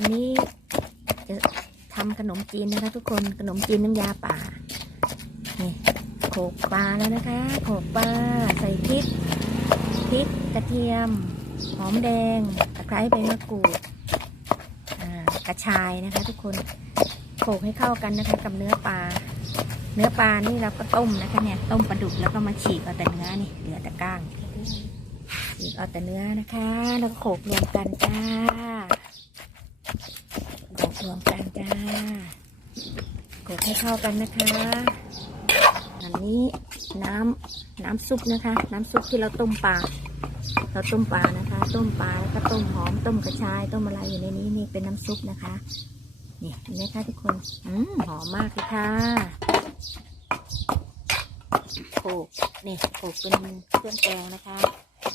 อันนี้จะทำขนมจีนนะคะทุกคนขนมจีนน้ำยาป่านี่โขกปลาแล้วนะคะโขกปลาใส่พริกพริกกระเทียม หอมแดงตะไคร้ใบมะกรูดกระชายนะคะทุกคนโขกให้เข้ากันนะคะกับเนื้อปลาเนื้อปลานี่เราก็ต้มนะคะเนี่ยต้มปลาดุกแล้วก็มาฉีกเอาแต่เนื้อนี่เหลือแต่ก้างฉีกเอาแต่เนื้อนะคะ แล้วก็โขกรวมกันจ้า กันจ้าโขลกให้เข้ากันนะคะอันนี้น้ำน้ำซุปนะคะ น้ำซุปที่เราต้มปลาเราต้มปลานะคะ ต้มปลาแล้วก็ต้มหอมต้มกระชายต้มอะไรอยู่ในนี้นี่เป็นน้ำซุปนะคะนี่เห็นไหมคะทุกคนอืมหอมมากเลยค่ะโขกนี่โขกเป็นเครื่องแกงนะคะ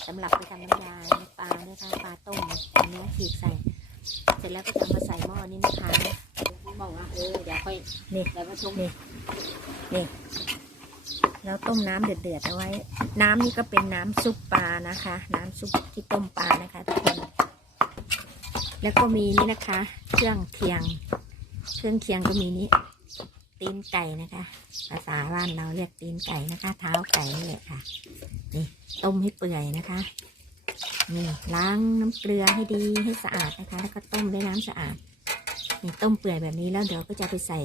สำหรับไปทำน้ำยาปลาเนี่ยค่ะปลาต้มอันเนี้ยฉีกใส่ เสร็จแล้วก็จะเอามาใส่หม้อนี้นะคะ บอกว่าเออเดี๋ยวค่อยนี่ เดี๋ยวมาชมนี่ นี่แล้วต้มน้ำเดือดๆเอาไว้ น้ำนี่ก็เป็นน้ำซุปปลานะคะ น้ำซุปที่ต้มปลานะคะทุกคน แล้วก็มีนี่นะคะ เครื่องเคียง เครื่องเคียงก็มีนี้ตีนไก่นะคะ ภาษาบ้านเราเรียกตีนไก่นะคะ เท้าไก่นี่แหละค่ะ นี่ต้มให้เปื่อยนะคะ นี่ล้างน้ำเกลือให้ดีให้สะอาดนะคะ แล้วก็ต้มด้วยน้ำสะอาด นี่ต้มเปื่อยแบบนี้แล้วเดี๋ยวก็จะไปใส่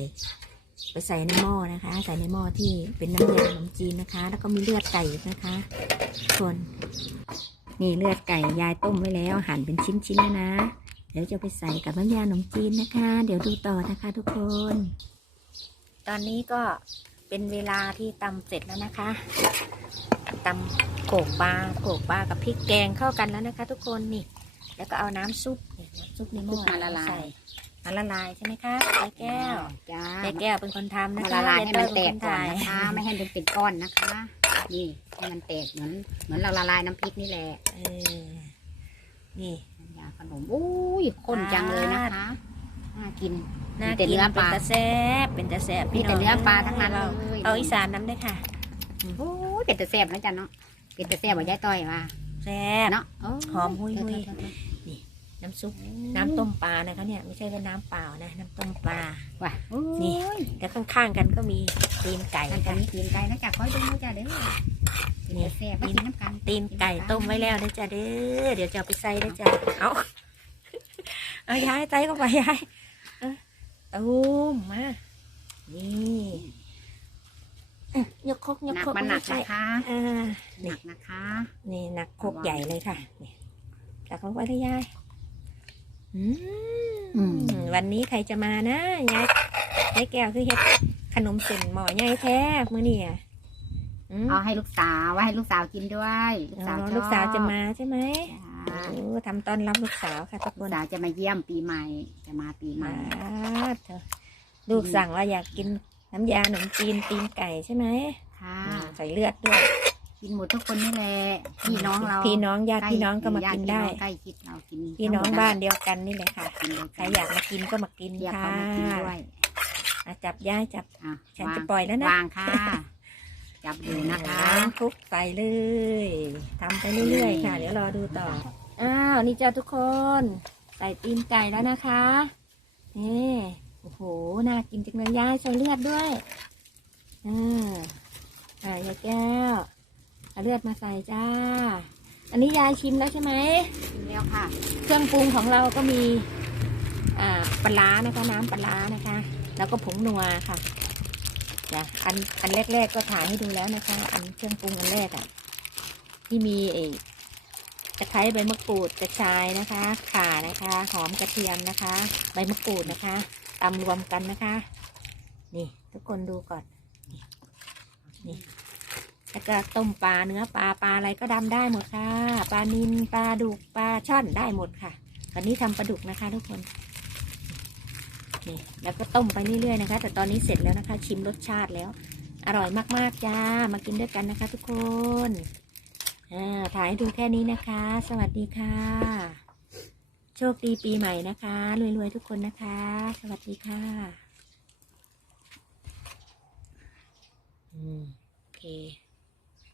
ไปใส่ในหม้อนะคะ ใส่ในหม้อที่เป็นน้ำยาขนมจีนนะคะ แล้วก็มีเลือดไก่อีกนะคะส่วนนี่เลือดไก่ยายต้มไว้แล้วหั่นเป็นชิ้นๆแล้วนะ เดี๋ยวจะไปใส่กับน้ำยาขนมจีนนะคะ เดี๋ยวดูต่อนะคะทุกคน ตอนนี้ก็เป็นเวลาที่ตำเสร็จแล้วนะคะตำโขกปลาโขกปลากับพริกแกงเข้ากันแล้วนะคะ ทุกคนนี่ แล้วก็เอาน้ำซุปเนี่ยน้ำซุปในหม้อมาละลาใส่ย มาละลายใช่ไหมคะยายแก้วจ้ายายแก้วเป็นคนทำนะมาคะละลายให้มันยแตต้กเป็คก่อนถ่ายนะคะ ไม่ให้มันเป็นก้อนนะคะ นี่ให้มันแตกเหมือนเหมือนเราละลายน้ำพริกนี่แหละเออนี่น้ำยาขนมอุ้ยข้นจังเลยนะคะน่ากิน น่ามีแต่กินเนื้อปเป็นลาตะแซ่บเป็นตะแซ่บมีแต่เนื้อปลาทั้งนั้นเราเลยเอาอีสานน้ำได้วยค่ะโอ้ยเป็นแต่แซ่บนะจ๊ะเนาะเป็นแต่แซ่บกว่ายายต้อยว่าแซ่บเนาะโยหอมหุ้ยๆเน้ำซุปน้ำต้มปลานะคะเนี่ยไม่ใช่ว่าน้ำเปล่านะน้ำต้มปลา ว่ะนี่นี่แล้วข้างๆกันก็มีตีนไก่อันค่ะนี้ตีนไก่นะจ๊ะคอยดูนะจ๊ะเด้อเป็นแต่แซ่บไม่กินน้ำกันตีนไก่ต้มไว้แล้วนะจ๊ะเด้อเดี๋ยวจะเอาไปใส่นะจ๊ะเอาเอาย้ายไตเข้าไปย้ายเออตูมมานี่เอ้ยยกครกยหกนักครกมันหนักไใช่นะคะอ่าหนี่นักนะคะนี่หนักครกใหญ่เลยค่ะนี่ตักลงไปเลยยาย อืมวันนี้ใครจะมานะยายยายแก้วคือเฮ็ดขนมเส้นหม้อใหญ่แท้มื้อนี้อะอืมเอาให้ลูกสาวว่าให้ลูกสาวกินด้วยลูกอ๋สาวอชอบลูกสาวจะมาใช่ไหมจ้าโอ้ทำต้อนรับลูกสาวค่ะทุกคลูกนสาวจะมาเยี่ยมปีใหม่ จะมาปีใหม่ มาเถอะลูกสั่งว่าอยากกินน้ำยาขนมจีนตีนไก่ใช่ไหมค่ะ อืมใส่เลือดด้วย กินหมดทุกคนนี่แหละพี่น้องเราพี่น้องญาติใกล้พี่น้องก็มากินได้ญติพี่องใกล้ชิดเรากินพี่น้องบ้านเดียวกันนี่แหละค่ะกินเลยใครอยากมากินก็มากินเรียกค่ะเขามากินด้วยอะจับย่ายจับอะฉันวางจะปล่อยแล้วนะวางค่ะจับดูนะคะคลุกใส่เลยทำไปเรื่อยๆค่ะ เดี๋ยวรอดูต่ออ้าวนี่จ้าทุกคน ใส่ตีนไก่แล้วนะคะนี่โอ้โหน่ากินจังเลยยายใส่เลือดด้วยอ่าอ่ายายแก้ว เอาเลือดมาใส่จ้า อันนี้ยายชิมแล้วใช่ไหมกินแล้วค่ะ เครื่องปรุงของเราก็มีอ่าปลาร้านะคะน้ำปลาร้านะคะ แล้วก็ผงนัวค่ะจ้ะอันอันแรกๆก็ถ่ายให้ดูแล้วนะคะ อันเครื่องปรุงอันแรกอะ่ะ ที่มีไอ้ตะไคร้ใบมะกรูดกระชายนะคะข่านะคะ หอมกระเทียมนะคะ ใบมะกรูดนะคะตำรวมกันนะคะ นี่ ทุกคนดูก่อน นี่นี่ แล้วก็ต้มปลาเนื้อปลาปลาอะไรก็ดำได้หมดค่ะ ปลานิลปลาดุกปลาช่อนได้หมดค่ะวันนี้ทำปลาดุกนะคะ ทุกคนนี่แล้วก็ต้มไปเรื่อยๆนะคะ แต่ตอนนี้เสร็จแล้วนะคะ ชิมรสชาติแล้ว อร่อยมากๆจ้ามากินด้วยกันนะคะ ทุกคนอ่าถ่ายให้ดูแค่นี้นะคะ สวัสดีค่ะ โชคดีปีใหม่นะคะรวยๆทุกคนนะคะ สวัสดีค่ะอืมโอเค